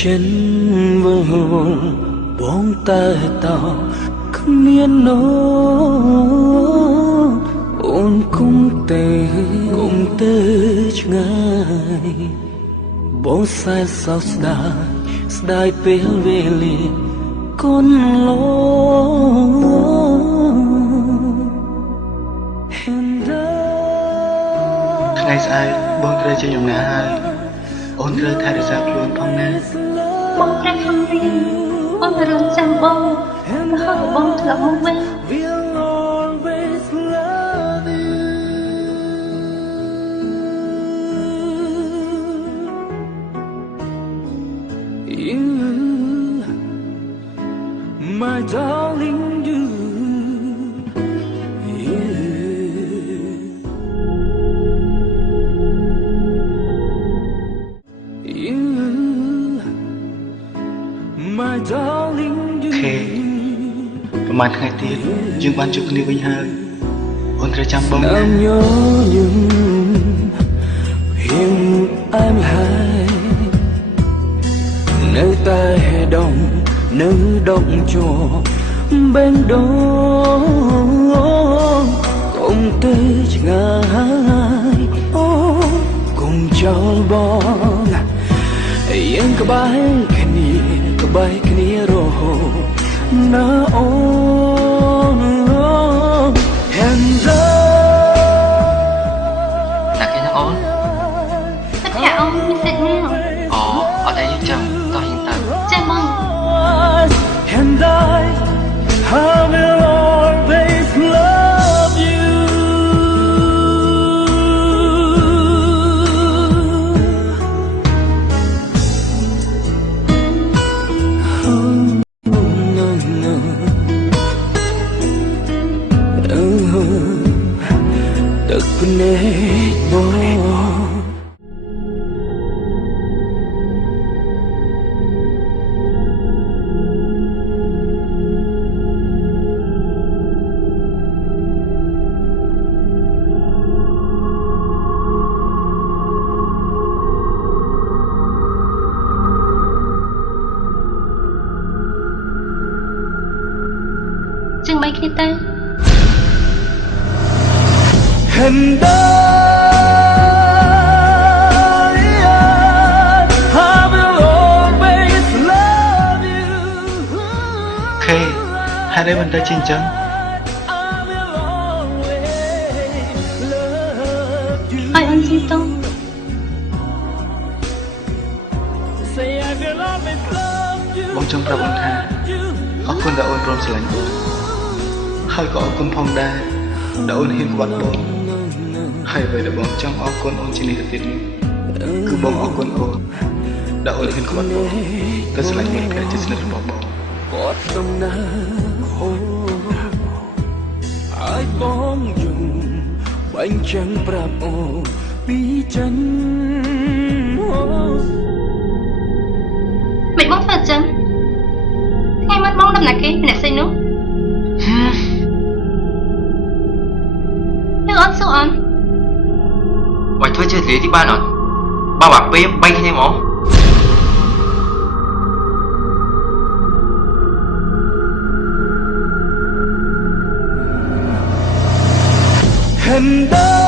ចិនវល់បងតែតោគ្មានណូអូនគុំទេឆ្ងាយបងសែសោកស្ដាយពេលវេលាកូនឡូថ្ងៃស្អែកបងត្រូវចេញដំណើរហើយអូនត្រូវថែរក្សាខ្លួនផងណាបងប្រាក់ខំរៀនអូនរំចាំបងរហូតបងធ្លាប់មកវិញMy darling, you, my darling, you. ប្រហែលថ្ងៃទៀតយើងបានជួបគ្នាវិញហើយអូនត្រូវចាំបងណា I'm young, him I'm high នៅតែដងនៅដកជាប់បេះដូងកុំទៅឆ្ងាយអូកុំចោលបងយើងក្បែរគ្នារហូតណាអូន Hands up ណាគេណាអូន tất cả ông mình sẽ nghe អូអត់ឲ្យយើងចាំតោះយើងទៅ ចាំបង And I will always love you. Oh, no, no. Tất nét bỏ chừng mấy khi tay And I will always love you. ខេហើយđâyមិនទៅជាអញ្ចឹង ai ăn chi tông បងចង់ប្រាប់អូនថាអរគុណដែលអូនព្រមស្រឡាញ់បងហើយក៏អរគុណផងដែរដែលអូនហ៊ានក្បត់បងហើយអ្វីដែលបងចង់អរគុណអូនជានេះទៅទៀតនេះគឺបងអរគុណអូនដែលអូនហ៊ានក្បត់បងទៅស្រឡាញ់មិត្តភក្តិជាស្និទ្ធរបស់បងគាត់ដំណើរឲ្យបងយំបាញ់ចាំងប្រាប់អូនពីចិន mày bóc thật chăng ngay mắt bóng đâm là cái nè xinh nữa nhưng ớt sao ăn vậy thôi chơi thì ba nọn ba bạc bay thế mỏ And